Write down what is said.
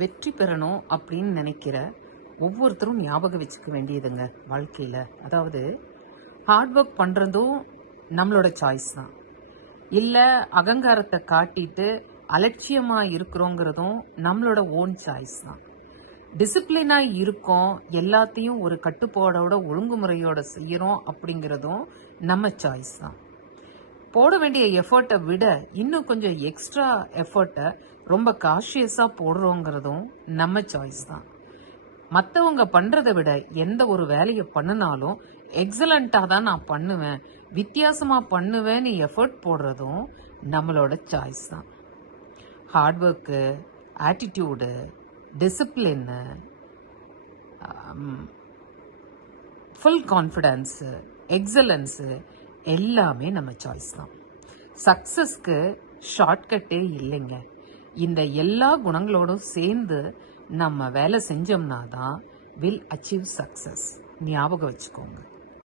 வெற்றி பெறணும் அப்படின்னு நினைக்கிற ஒவ்வொருத்தரும் ஞாபகம் வச்சுக்க வேண்டியதுங்க வாழ்க்கையில். அதாவது ஹார்ட் ஒர்க் பண்ணுறதும் நம்மளோட சாய்ஸ் தான். இல்லை அகங்காரத்தை காட்டிட்டு அலட்சியமாக இருக்கிறோங்கிறதும் நம்மளோட ஓன் சாய்ஸ் தான். டிசிப்ளினாக இருக்கோம், எல்லாத்தையும் ஒரு கட்டுப்பாடோட ஒழுங்குமுறையோட செய்கிறோம் அப்படிங்கிறதும் நம்ம சாய்ஸ் தான். போட வேண்டிய எஃபர்ட்டை விட இன்னும் கொஞ்சம் எக்ஸ்ட்ரா எஃபர்ட்டை ரொம்ப காஷியஸாக போடுறோங்கிறதும் நம்ம சாய்ஸ் தான். மற்றவங்க பண்ணுறதை விட எந்த ஒரு வேலையை பண்ணினாலும் எக்ஸலண்ட்டாக தான் நான் பண்ணுவேன், வித்தியாசமாக பண்ணுவேன்னு எஃபர்ட் போடுறதும் நம்மளோட சாய்ஸ் தான். ஹார்ட் ஒர்க்கு, ஆட்டிடியூடு, டிசிப்ளின்னு, ஃபுல் கான்ஃபிடென்ஸு, எக்ஸலன்ஸு எல்லாமே நம்ம சாய்ஸ் தான். சக்ஸஸ்க்கு ஷார்ட்கட்டே இல்லைங்க. இந்த எல்லா குணங்களோடும் சேர்ந்து நம்ம வேலை செஞ்சோம்னா தான் வில் அச்சீவ் சக்ஸஸ். ஞாபகம் வச்சுக்கோங்க.